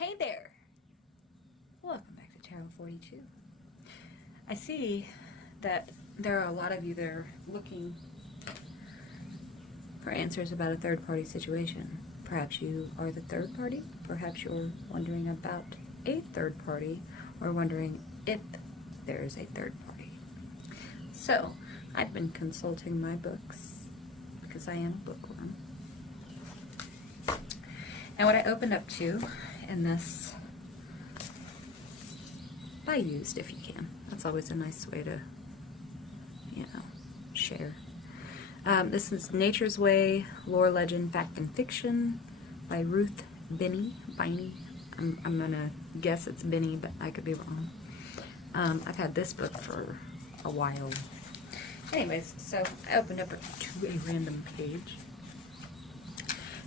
Hey there! Welcome back to Tarot 42. I see that there are a lot of you that are looking for answers about a third-party situation. Perhaps you are the third party, perhaps you're wondering about a third party, or wondering if there is a third party. So, I've been consulting my books, because I am a bookworm. And what I opened up to in this, buy used if you can. That's always a nice way to, share. This is Nature's Way, Lore, Legend, Fact, and Fiction by Ruth Binney. I'm gonna guess it's Binney, but I could be wrong. I've had this book for a while. Anyways, so I opened up to a random page.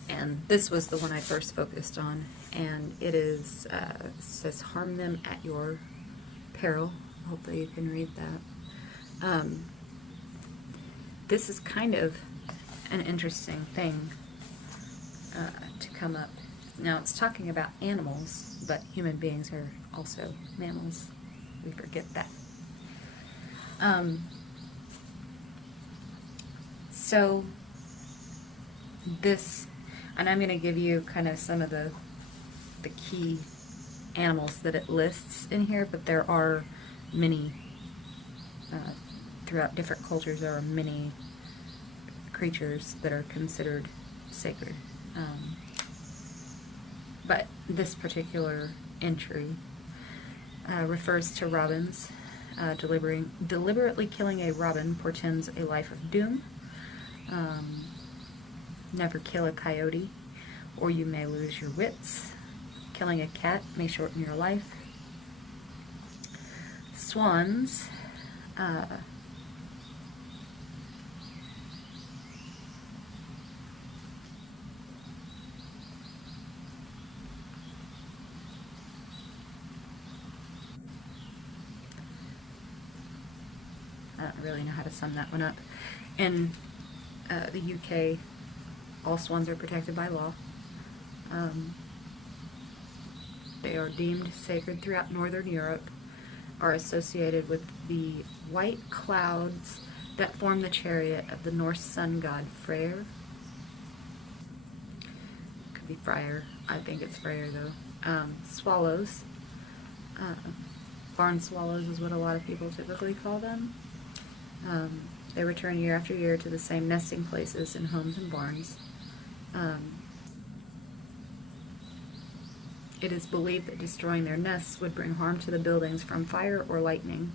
And this was the one I first focused on, and it is, says, harm them at your peril. Hopefully you can read that. This is kind of an interesting thing to come up. Now, it's talking about animals, but human beings are also mammals. We forget that. So, this... And I'm going to give you kind of some of the key animals that it lists in here, but there are many, throughout different cultures, there are many creatures that are considered sacred. But this particular entry refers to robins. Deliberately killing a robin portends a life of doom. Never kill a coyote, or you may lose your wits. Killing a cat may shorten your life. Swans, I don't really know how to sum that one up. In the UK, all swans are protected by law. They are deemed sacred throughout Northern Europe, are associated with the white clouds that form the chariot of the Norse sun god Freyr. Could be Freyr. I think it's Freyr though. Swallows. Barn swallows is what a lot of people typically call them. They return year after year to the same nesting places in homes and barns. It is believed that destroying their nests would bring harm to the buildings from fire or lightning.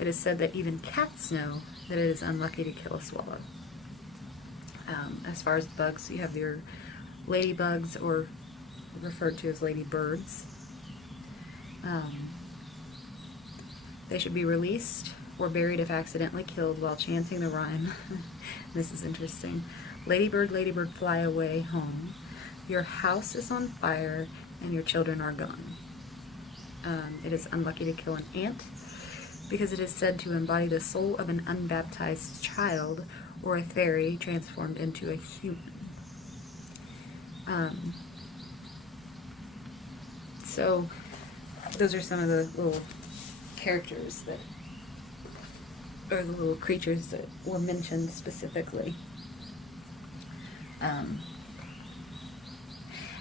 It is said that even cats know that it is unlucky to kill a swallow. As far as bugs, you have your ladybugs, or referred to as ladybirds. They should be released or buried if accidentally killed while chanting the rhyme. This is interesting. Ladybird, ladybird, fly away home. Your house is on fire and your children are gone. It is unlucky to kill an ant because it is said to embody the soul of an unbaptized child or a fairy transformed into a human. So those are some of the little characters that, or the little creatures that were mentioned specifically.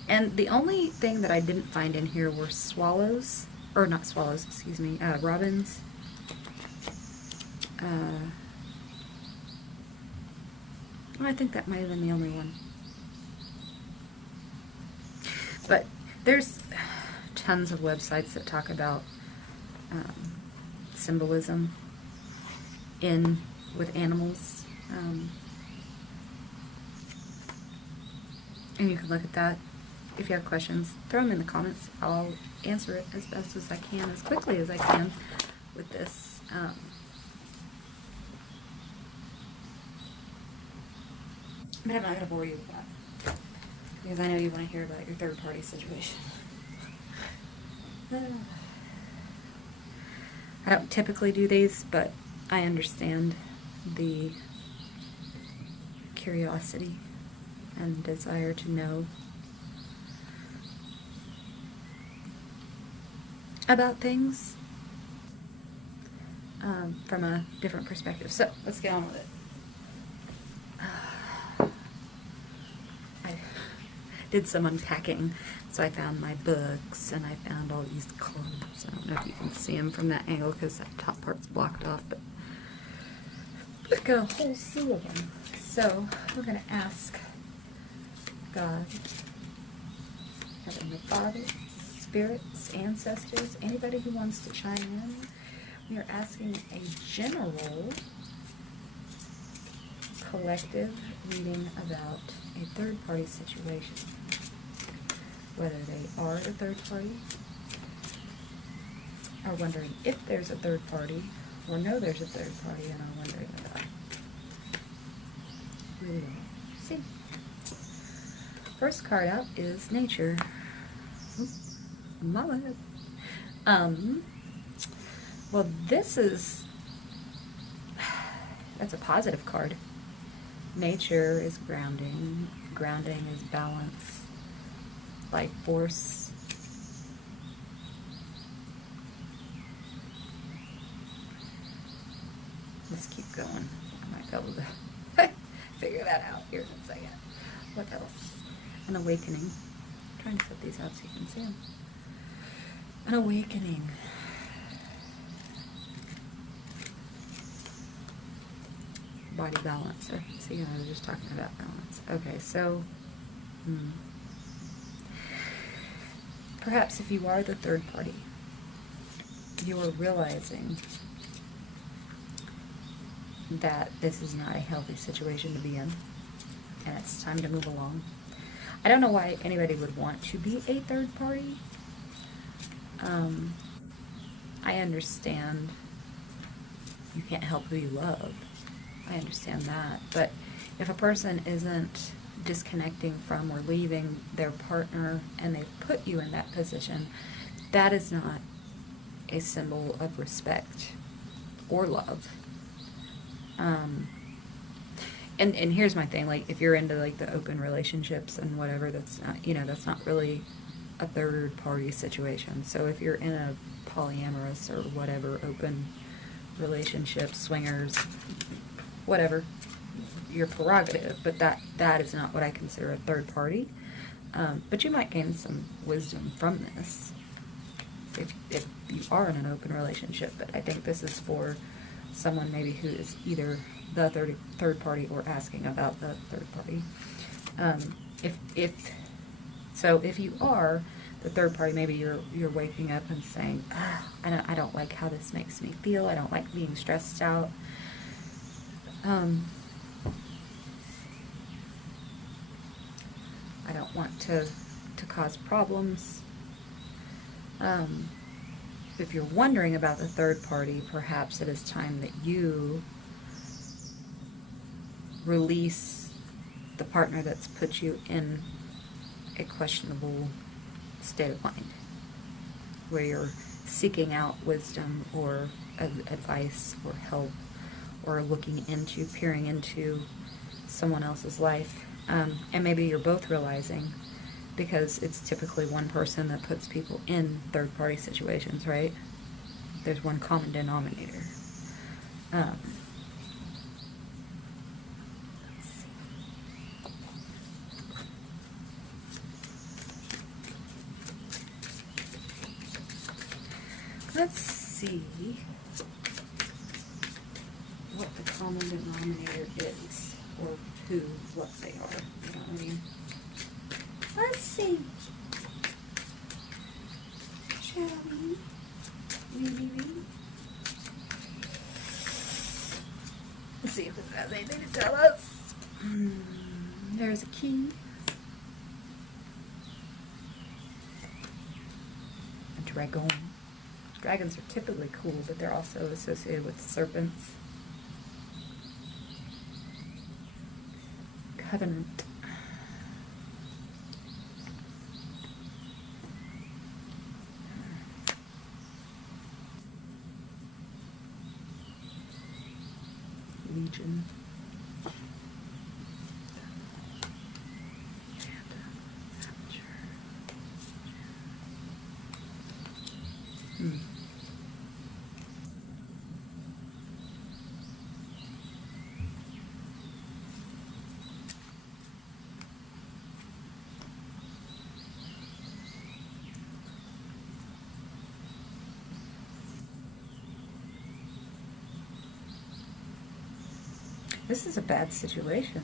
And the only thing that I didn't find in here were swallows, or not swallows, excuse me, robins. I think that might have been the only one. But there's tons of websites that talk about symbolism with animals. And you can look at that. If you have questions, throw them in the comments. I'll answer it as best as I can, as quickly as I can with this. But I'm not going to bore you with that, because I know you want to hear about your third-party situation. I don't typically do these, but I understand the curiosity and desire to know. about things from a different perspective. So let's get on with it. I did some unpacking, so I found my books and I found all these clubs. I don't know if you can see them from that angle because that top part's blocked off, but look at a whole slew of them. So we're going to ask God, Heavenly Father, spirits, ancestors, anybody who wants to chime in. We are asking a general collective reading about a third-party situation. Whether they are the third party, are wondering if there's a third party, or know there's a third party and are wondering about it. We will see. First card out is nature. Oops, mama. Well, this is, that's a positive card. Nature is grounding. Grounding is balance, life force. Let's keep going. I might be able to figure that out here in a second. What else? An awakening. I'm trying to set these out so you can see them. An awakening. Body balance. See, I was just talking about balance. Okay, so perhaps if you are the third party, you are realizing that this is not a healthy situation to be in, and it's time to move along. I don't know why anybody would want to be a third party. I understand you can't help who you love. I understand that. But if a person isn't disconnecting from or leaving their partner and they've put you in that position, that is not a symbol of respect or love. And here's my thing, like, if you're into like the open relationships and whatever, that's not, that's not really a third party situation. So if you're in a polyamorous or whatever open relationship, swingers, whatever, your prerogative, but that is not what I consider a third party. But you might gain some wisdom from this if you are in an open relationship. But I think this is for someone maybe who is either the third party or asking about the third party. If you are the third party, maybe you're waking up and saying, I don't like how this makes me feel. I don't like being stressed out. I don't want to cause problems. If you're wondering about the third party, perhaps it is time that you release the partner that's put you in a questionable state of mind, where you're seeking out wisdom or advice or help, or peering into someone else's life. And maybe you're both realizing, because it's typically one person that puts people in third-party situations, right? There's one common denominator. Let's see what the common denominator is, or what they are. You know what I mean? Let's see. Shall we? Let's see if this has anything to tell us. There's a key. A dragon. Dragons are typically cool, but they're also associated with serpents. Covenant. Legion. This is a bad situation.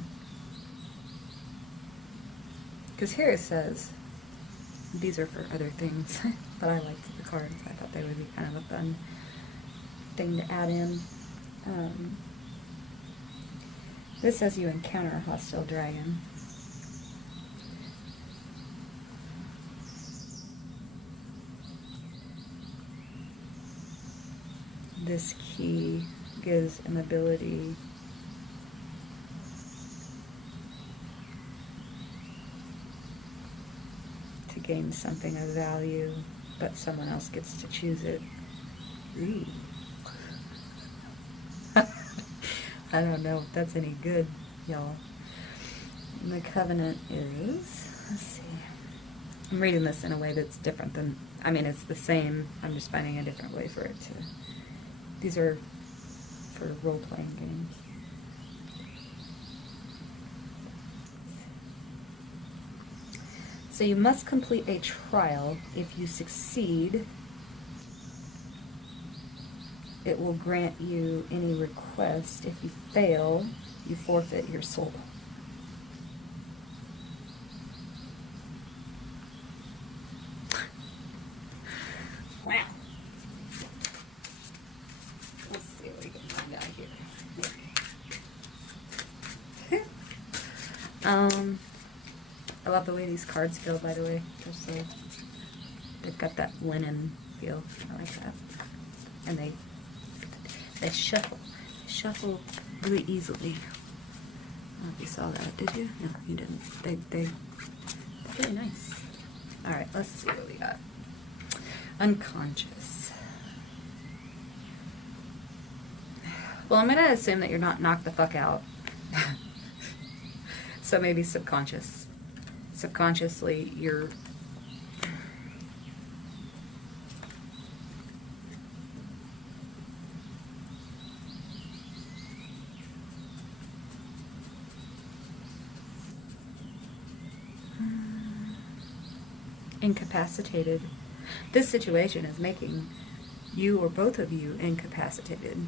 Because here it says, these are for other things, but I liked the cards. I thought they would be kind of a fun thing to add in. This says you encounter a hostile dragon. This key gives an ability to gain something of value, but someone else gets to choose it. Ooh. I don't know if that's any good, y'all. And the covenant is, let's see. I'm reading this in a way that's different than, I mean, it's the same. I'm just finding a different way for it to, these are for role-playing games. So you must complete a trial. If you succeed, it will grant you any request. If you fail, you forfeit your soul. Wow. Let's see what we can find out here. I love the way these cards feel, by the way. They're so, they've got that linen feel. I like that. And they shuffle really easily. I don't know if you saw that, did you? No, you didn't. They're really nice. Alright, let's see what we got. Unconscious. Well, I'm gonna assume that you're not knocked the fuck out. So maybe subconscious. Subconsciously, you're incapacitated. This situation is making you or both of you incapacitated.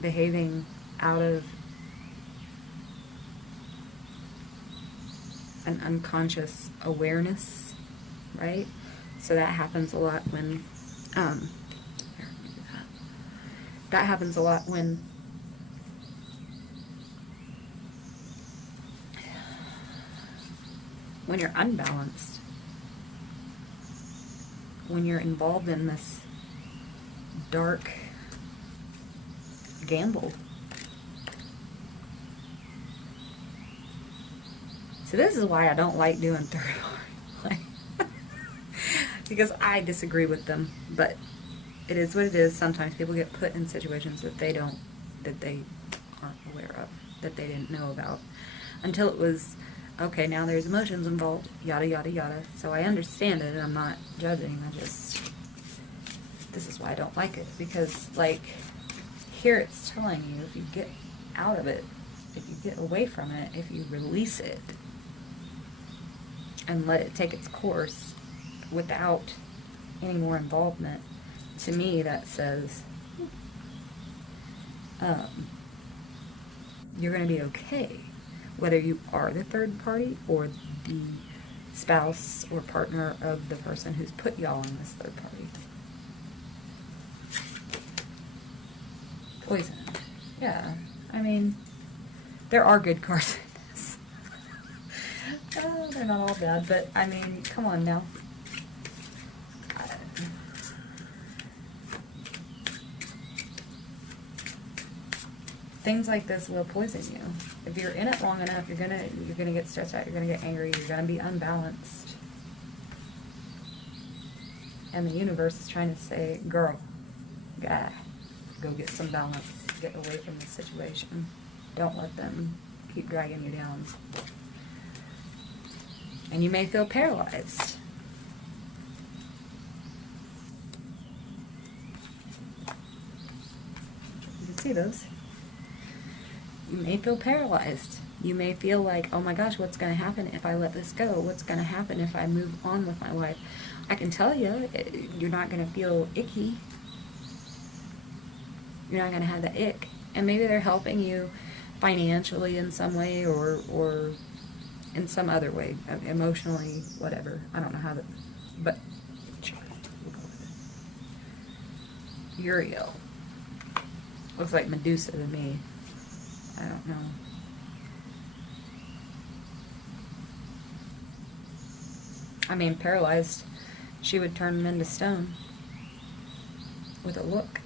Behaving out of an unconscious awareness, right? So that happens a lot when, that happens a lot when you're unbalanced, when you're involved in this dark gamble. So this is why I don't like doing third party, because I disagree with them, but it is what it is. Sometimes people get put in situations that they aren't aware of, that they didn't know about, until it was, okay, now there's emotions involved, yada, yada, yada. So I understand it, and I'm not judging. this is why I don't like it, because, like, here it's telling you, if you get out of it, if you get away from it, if you release it, and let it take its course without any more involvement, to me that says you're going to be okay, whether you are the third party or the spouse or partner of the person who's put y'all in this third party. Poison. Yeah, I mean, there are good cards in this. Oh, they're not all bad, but I mean, come on now. Things like this will poison you. If you're in it long enough, you're gonna get stressed out, you're gonna get angry, you're gonna be unbalanced. And the universe is trying to say, girl, go get some balance, get away from this situation. Don't let them keep dragging you down. And you may feel paralyzed. You can see those. You may feel paralyzed. You may feel like, oh my gosh, what's going to happen if I let this go? What's going to happen if I move on with my life? I can tell you, you're not going to feel icky. You're not going to have the ick. And maybe they're helping you financially in some way, or in some other way, emotionally, whatever. I don't know how that, but sure, we'll go with it. Uriel. Looks like Medusa to me. I don't know. I mean, paralyzed, she would turn them into stone with a look.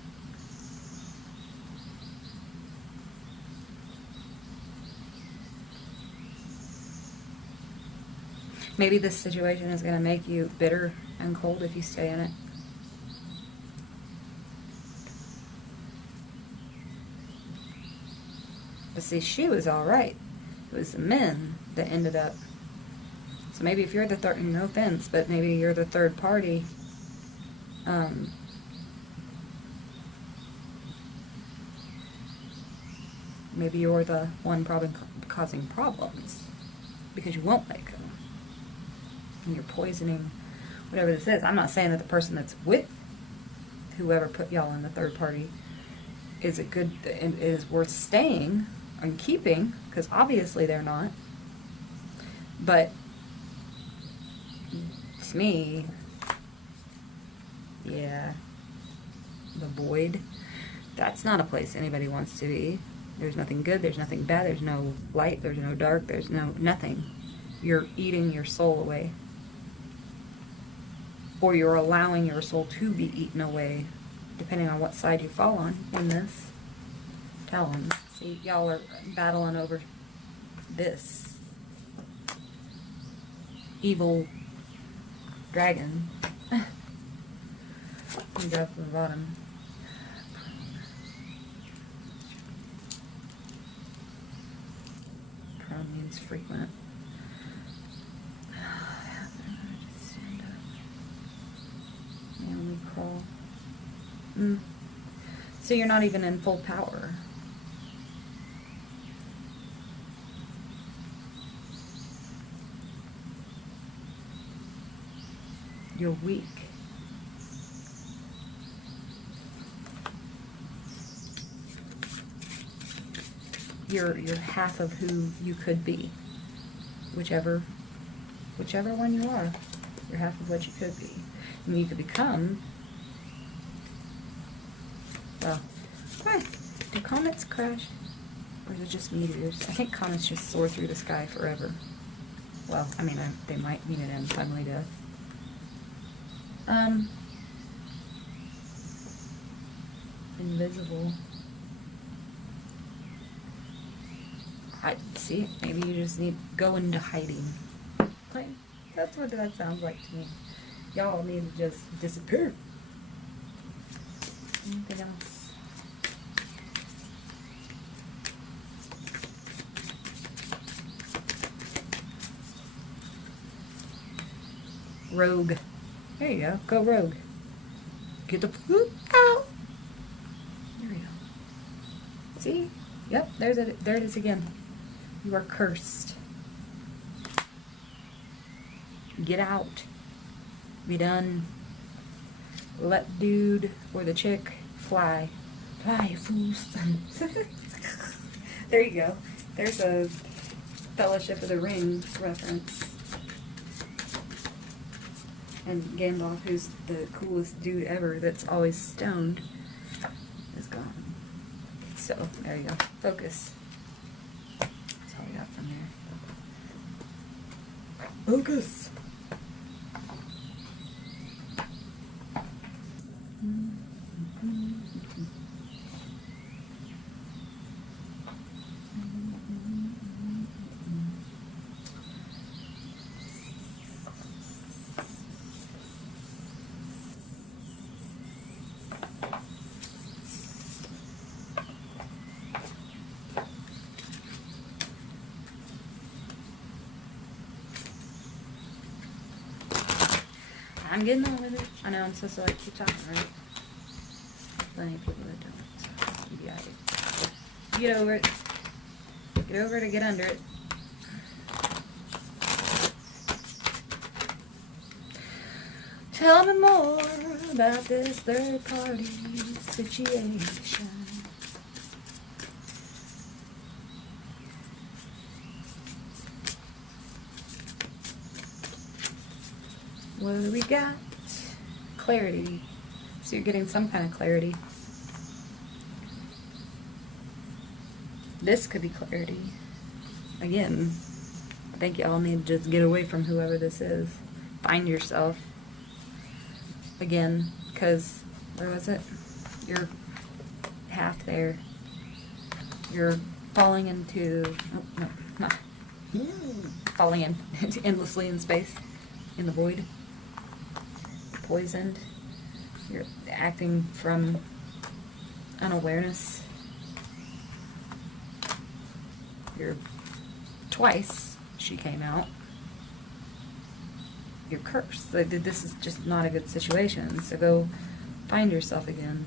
Maybe this situation is going to make you bitter and cold if you stay in it. But see, she was all right. It was the men that ended up. So maybe if you're the third, no offense, but maybe you're the third party. Maybe you're the one probably causing problems because you won't let go. And you're poisoning whatever this is. I'm not saying that the person that's with whoever put y'all in the third party is a good, is worth staying and keeping, because obviously they're not. But to me, yeah, the void, that's not a place anybody wants to be. There's nothing good, there's nothing bad, there's no light, there's no dark, there's no nothing. You're eating your soul away. Or you're allowing your soul to be eaten away, depending on what side you fall on in this. Talons. See, y'all are battling over this evil dragon. You go from the bottom. Prone means frequent. Manly crawl. So you're not even in full power. You're weak. You're half of who you could be. Whichever one you are. You're half of what you could be. I mean, you could become. Well, why? Do comets crash? Or is it just meteors? I think comets just soar through the sky forever. Well, I mean, they might mean an untimely death. Invisible. I see. Maybe you just need to go into hiding. Like, that's what that sounds like to me. Y'all need to just disappear. Anything else? Rogue. There you go. Go rogue. Get the poop out. There we go. See? Yep, there it is again. You are cursed. Get out. Be done. Let dude or the chick fly. Fly, fools. There you go. There's a Fellowship of the Ring reference. And Gandalf, who's the coolest dude ever that's always stoned, is gone. So, there you go. Focus. That's all we got from there. Focus! I'm getting on with it. I know I'm supposed to like keep talking, right? There's plenty of people that don't. So you got it. Get over it. Get over it or get under it. Tell me more about this third party situation. What do we got? Clarity. So you're getting some kind of clarity. This could be clarity. Again, I think y'all need to just get away from whoever this is. Find yourself. Again, because, where was it? You're half there. You're falling into, oh, no, not. Falling in endlessly in space, in the void. Poisoned. You're acting from unawareness. You're twice she came out. You're cursed. Like, this is just not a good situation. So go find yourself again.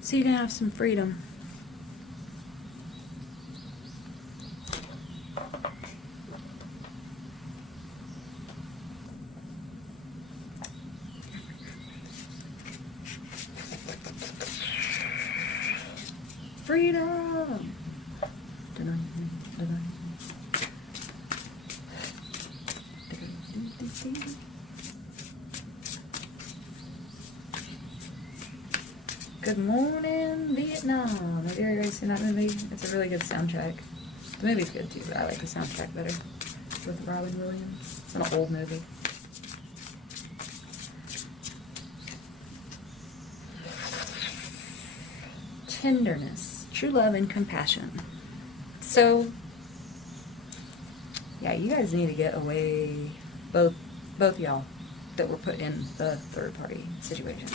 So you can have some freedom. Freedom! Good Morning, Vietnam. Have you ever seen that movie? It's a really good soundtrack. The movie's good too, but I like the soundtrack better. With Robin Williams. It's an old movie. Tenderness, true love, and compassion. So, yeah, you guys need to get away, both y'all that were put in the third party situation.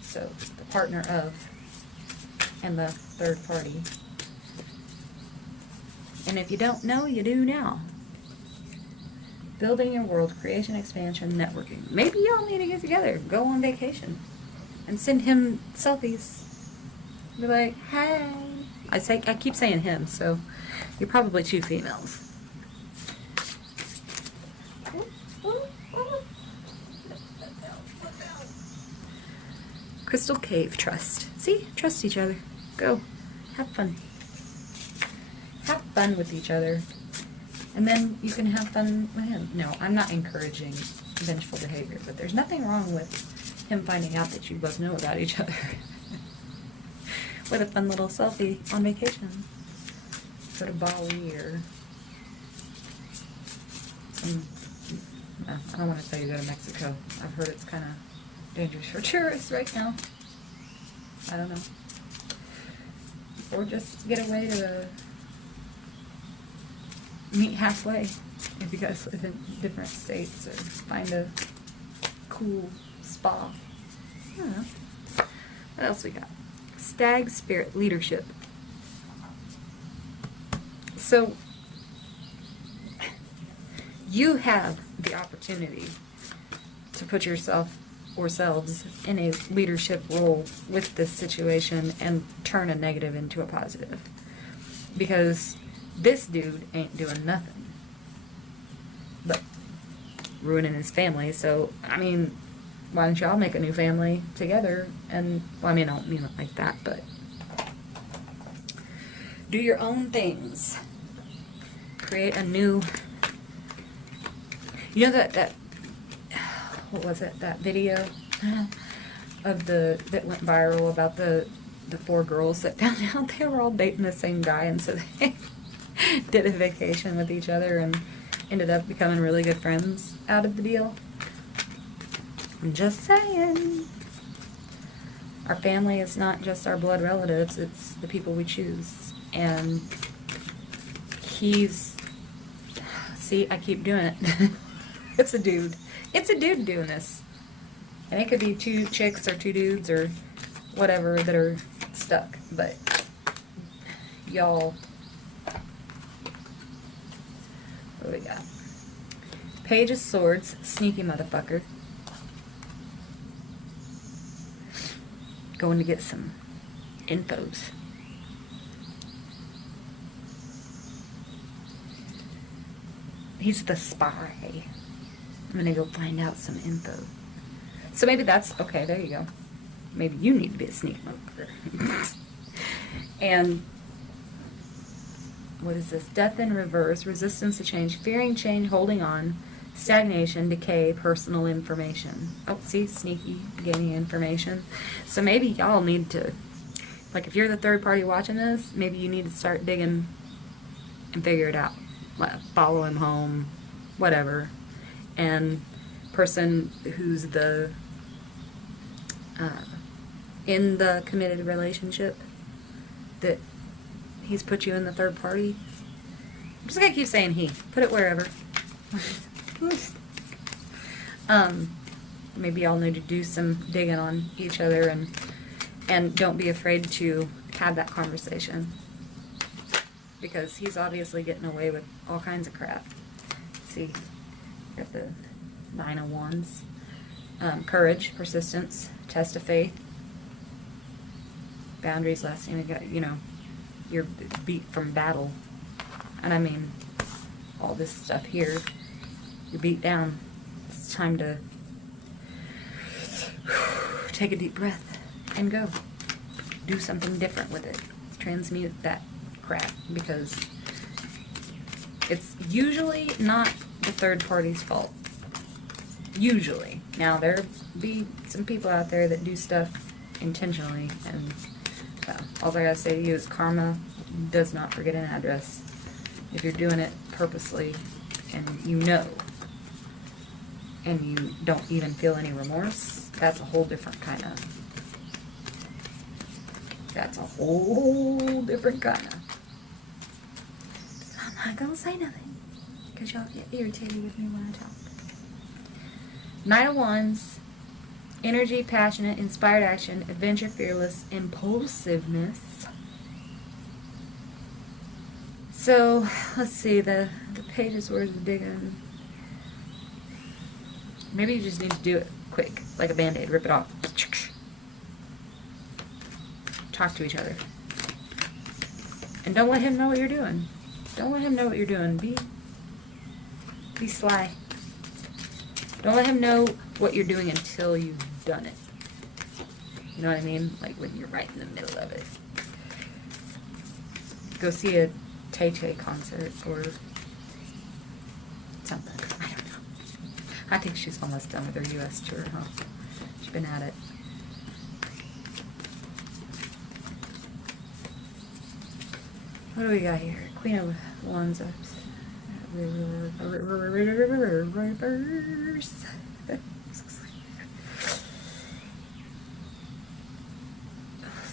So, the partner of and the third party. And if you don't know, you do now. Building your world, creation, expansion, networking. Maybe y'all need to get together, go on vacation, and send him selfies. Be like, hey. I keep saying him, so you're probably two females. Crystal Cave, trust. See? Trust each other. Go. Have fun. Have fun with each other. And then you can have fun with him. No, I'm not encouraging vengeful behavior, but there's nothing wrong with him finding out that you both know about each other. With a fun little selfie on vacation. Go to Bali or some, I don't want to tell you to go to Mexico. I've heard it's kind of dangerous for tourists right now. I don't know. Or just get away to meet halfway if you guys live in different states, or find a cool spa. I don't know. What else we got? Stag spirit leadership. So you have the opportunity to put yourself or selves in a leadership role with this situation and turn a negative into a positive. Because this dude ain't doing nothing but ruining his family. So, I mean, why don't y'all make a new family together? And, well, I mean, I don't mean it like that, but do your own things. Create a new, you know that what was it, that video of that went viral about the 4 girls that found out they were all dating the same guy, and so they did a vacation with each other and ended up becoming really good friends out of the deal. I'm just saying. Our family is not just our blood relatives, it's the people we choose. And see, I keep doing it. It's a dude. It's a dude doing this. And it could be 2 chicks or 2 dudes or whatever that are stuck. But y'all, what do we got? Page of Swords, sneaky motherfucker. Going to get some infos. He's the spy. I'm gonna go find out some info. So maybe that's, okay, there you go. maybe you need to be a sneak mover. And what is this? Death in reverse, resistance to change, fearing change, holding on, stagnation, decay, personal information. Oh, see, sneaky, gaining information. So maybe y'all need to, like, if you're the third party watching this, maybe you need to start digging and figure it out. Like, follow him home, whatever. And person who's the in the committed relationship that he's put you in the third party. I'm just gonna keep saying he. Put it wherever. Maybe y'all need to do some digging on each other, and don't be afraid to have that conversation, because he's obviously getting away with all kinds of crap. See, got the 9 of Wands. Courage, persistence, test of faith, boundaries, last thing, you know, you're beat from battle. And I mean, all this stuff here, you're beat down. It's time to take a deep breath and go. Do something different with it. Transmute that crap, because it's usually not the third party's fault. Usually. Now, there be some people out there that do stuff intentionally, and all I gotta say to you is karma does not forget an address. If you're doing it purposely, and you know, and you don't even feel any remorse, that's a whole different kind of, I'm not gonna say nothing, because y'all get irritated with me when I talk. 9 of Wands, energy, passionate, inspired action, adventure, fearless, impulsiveness. So, let's see, the pages where it's digging. Maybe you just need to do it quick, like a band-aid, rip it off. Talk to each other. And don't let him know what you're doing. Don't let him know what you're doing. Be sly. Don't let him know what you're doing until you've done it. You know what I mean? Like when you're right in the middle of it. Go see a Tay-Tay concert or something. I don't know. I think she's almost done with her U.S. tour, huh? She's been at it. What do we got here? Queen of Wands up. Reverse.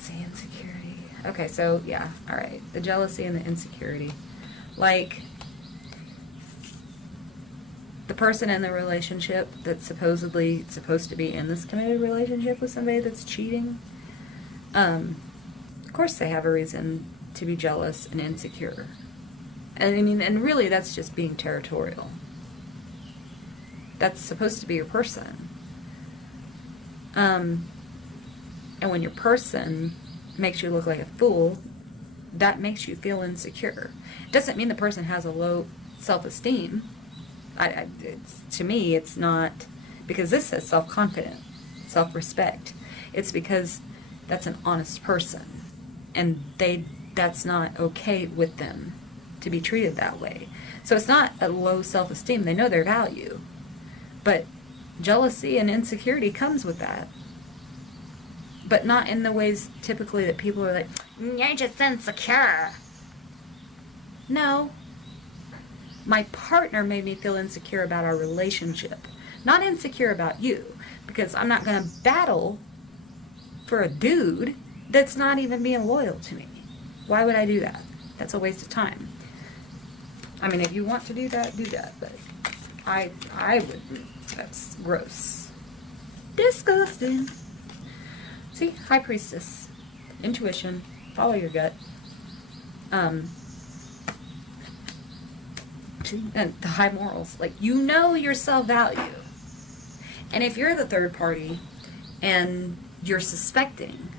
See, insecurity. Okay, so yeah, all right. The jealousy and the insecurity. Like, the person in the relationship that's supposedly supposed to be in this committed relationship with somebody that's cheating, of course they have a reason to be jealous and insecure. And I mean, and really that's just being territorial. That's supposed to be your person. And when your person makes you look like a fool, that makes you feel insecure. It doesn't mean the person has a low self-esteem. To me, it's not, because this says self-confident, self-respect. It's because that's an honest person, and that's not okay with them to be treated that way. So it's not a low self-esteem. They know their value. But jealousy and insecurity comes with that. But not in the ways typically that people are like, you're just insecure. No. My partner made me feel insecure about our relationship. Not insecure about you. Because I'm not going to battle for a dude that's not even being loyal to me. Why would I do that? That's a waste of time. I mean, if you want to do that, but I wouldn't. That's gross. Disgusting. See, High Priestess. Intuition. Follow your gut. And the high morals. Like, you know your self-value. And if you're the third party and you're suspecting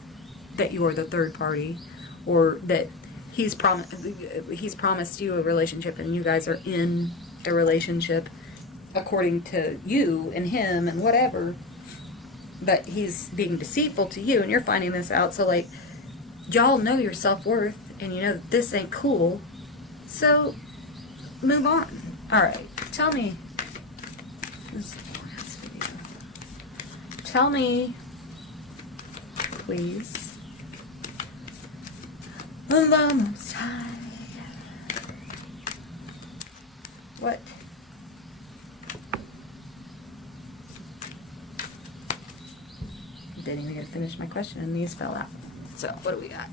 that you're the third party, or that he's promised you a relationship and you guys are in a relationship according to you and him and whatever, but he's being deceitful to you, and you're finding this out. So, like, y'all know your self-worth, and you know that this ain't cool. So, move on. Alright, tell me. This is the last video. Tell me, please, the Most High. What? Didn't even get to finish my question, and these fell out. So, what do we got?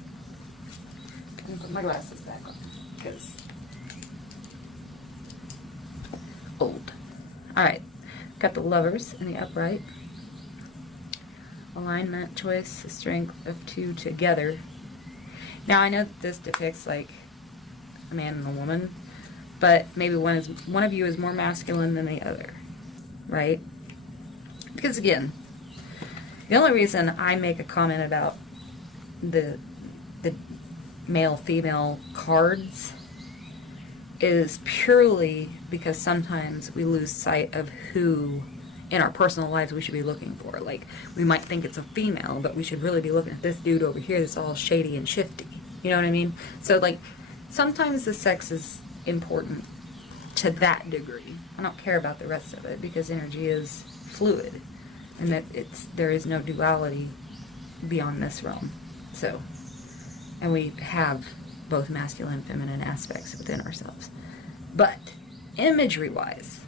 I'm gonna put my glasses back on, because old. Alright, got the Lovers in the upright. Alignment, choice, strength of two together. Now, I know that this depicts, like, a man and a woman, but maybe one of you is more masculine than the other, right? Because, again, the only reason I make a comment about the male-female cards is purely because sometimes we lose sight of who in our personal lives we should be looking for. Like, we might think it's a female, but we should really be looking at this dude over here that's all shady and shifty. You know what I mean? So, like, sometimes the sex is important to that degree. I don't care about the rest of it, because energy is fluid, and that there is no duality beyond this realm. So, and we have both masculine and feminine aspects within ourselves. But imagery-wise,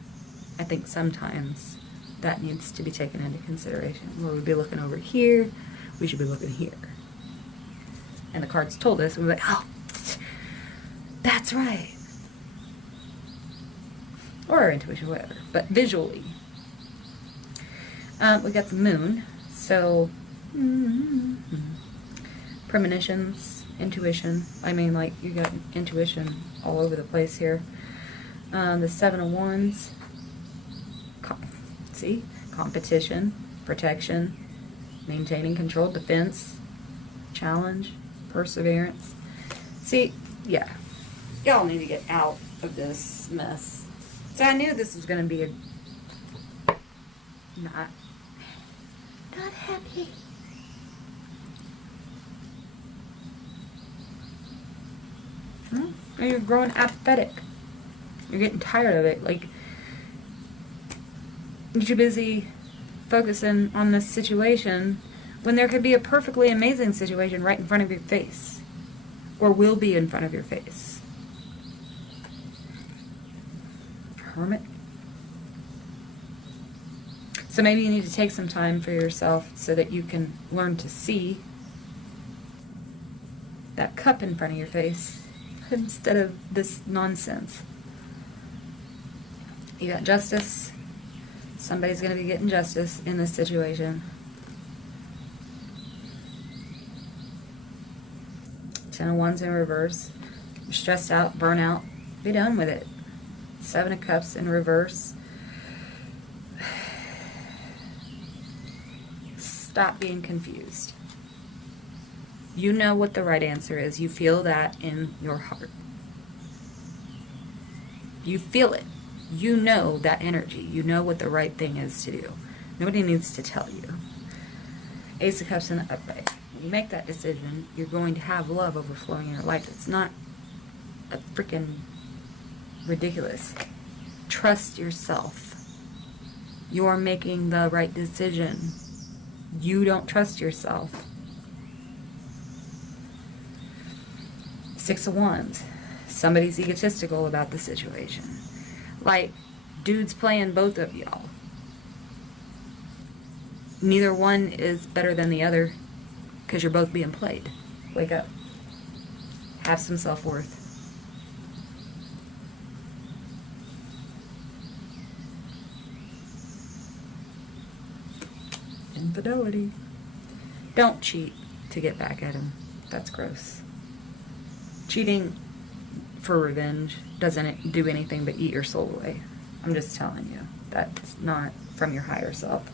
I think sometimes that needs to be taken into consideration. Where we'd be looking over here, we should be looking here. And the cards told us, we were like, oh, that's right. Or our intuition, whatever. But visually, we got the Moon. So, premonitions, intuition. I mean, like, you got intuition all over the place here. The Seven of Wands. See? Competition, protection, maintaining control, defense, challenge, perseverance. See, yeah. Y'all need to get out of this mess. So I knew this was going to be a not happy. Or you're growing apathetic. You're getting tired of it. Like, you're too busy focusing on this situation when there could be a perfectly amazing situation right in front of your face. Or will be in front of your face. Hermit. So maybe you need to take some time for yourself so that you can learn to see that cup in front of your face instead of this nonsense. You got Justice. Somebody's going to be getting justice in this situation. Ten of Wands in reverse. You're stressed out, burnout. Be done with it. Seven of Cups in reverse. Stop being confused. You know what the right answer is. You feel that in your heart. You feel it. You know that energy. You know what the right thing is to do. Nobody needs to tell you. Ace of Cups in the upright. When you make that decision, you're going to have love overflowing in your life. It's not a freaking ridiculous. Trust yourself. You are making the right decision. You don't trust yourself. Six of Wands. Somebody's egotistical about the situation. Like, dude's playing both of y'all. Neither one is better than the other because you're both being played. Wake up. Have some self-worth. Infidelity. Don't cheat to get back at him. That's gross. Cheating for revenge doesn't do anything but eat your soul away. I'm just telling you. That's not from your higher self.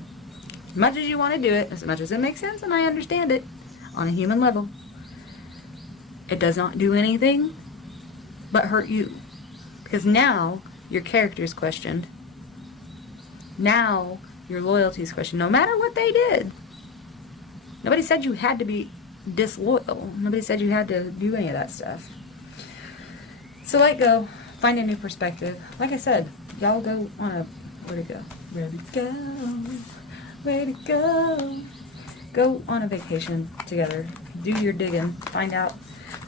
As much as you want to do it, as much as it makes sense and I understand it on a human level, it does not do anything but hurt you. Because now your character is questioned. Now Your loyalty is questioned, no matter what they did. Nobody said you had to be disloyal. Nobody said you had to do any of that stuff. So let go. Find a new perspective. Like I said, y'all go on a... Where'd it go? Where'd it go? Where'd it go? Go on a vacation together. Do your digging. Find out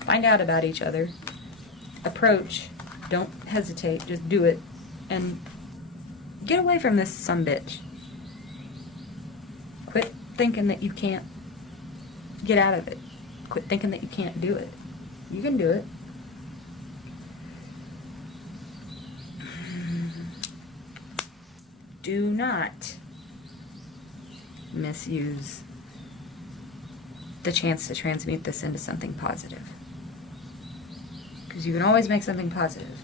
about each other. Approach. Don't hesitate. Just do it. And get away from this sumbitch. Quit thinking that you can't get out of it. Quit thinking that you can't do it. You can do it. Do not misuse the chance to transmute this into something positive. Because you can always make something positive.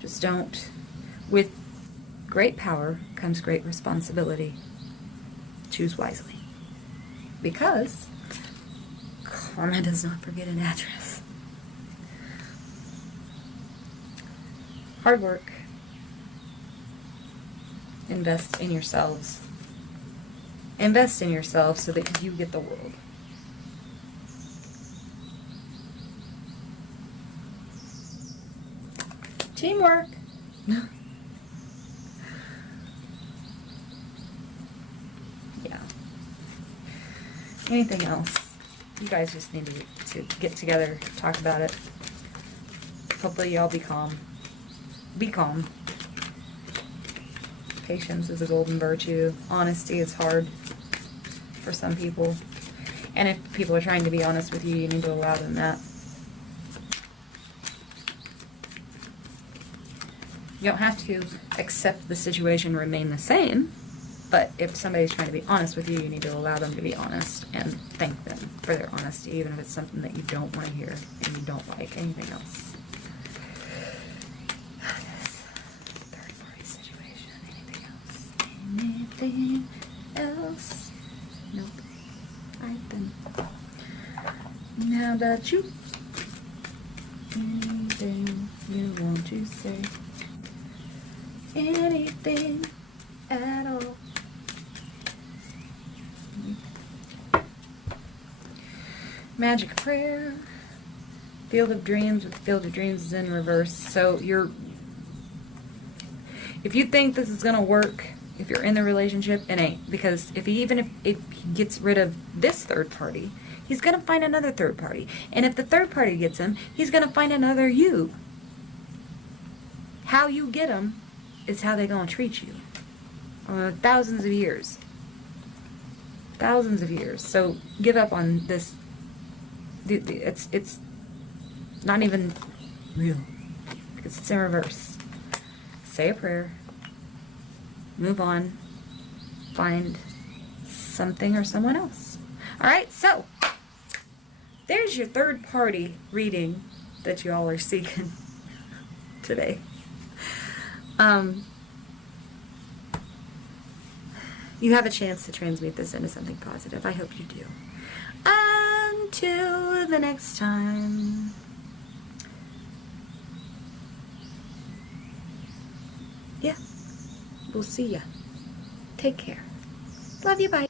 Just don't. With great power comes great responsibility. Choose wisely. Because karma does not forget an address. Hard work. Invest in yourselves. Invest in yourself so that you get the world. Teamwork. Yeah. Anything else? You guys just need to get together, talk about it. Hopefully y'all be calm. Be calm. Patience is a golden virtue. Honesty is hard for some people. And if people are trying to be honest with you, you need to allow them that. You don't have to accept the situation and remain the same, but if somebody's trying to be honest with you, you need to allow them to be honest and thank them for their honesty, even if it's something that you don't want to hear and you don't like. Anything else? Third-party situation. Anything else? Anything else? Nope. Alright then. How about you? Anything you want to say? Anything at all. Magic prayer. Field of Dreams, with Field of Dreams is in reverse. So if you think this is gonna work, if you're in the relationship, it ain't. Because if he gets rid of this third party, he's gonna find another third party. And if the third party gets him, he's gonna find another you. How you get him is how they gonna treat you. Thousands of years. Thousands of years. So give up on this. It's not even real. Because it's in reverse. Say a prayer. Move on. Find something or someone else. Alright, so there's your third party reading that you all are seeking today. You have a chance to transmute this into something positive. I hope you do. Until the next time. Yeah. We'll see ya. Take care. Love you. Bye.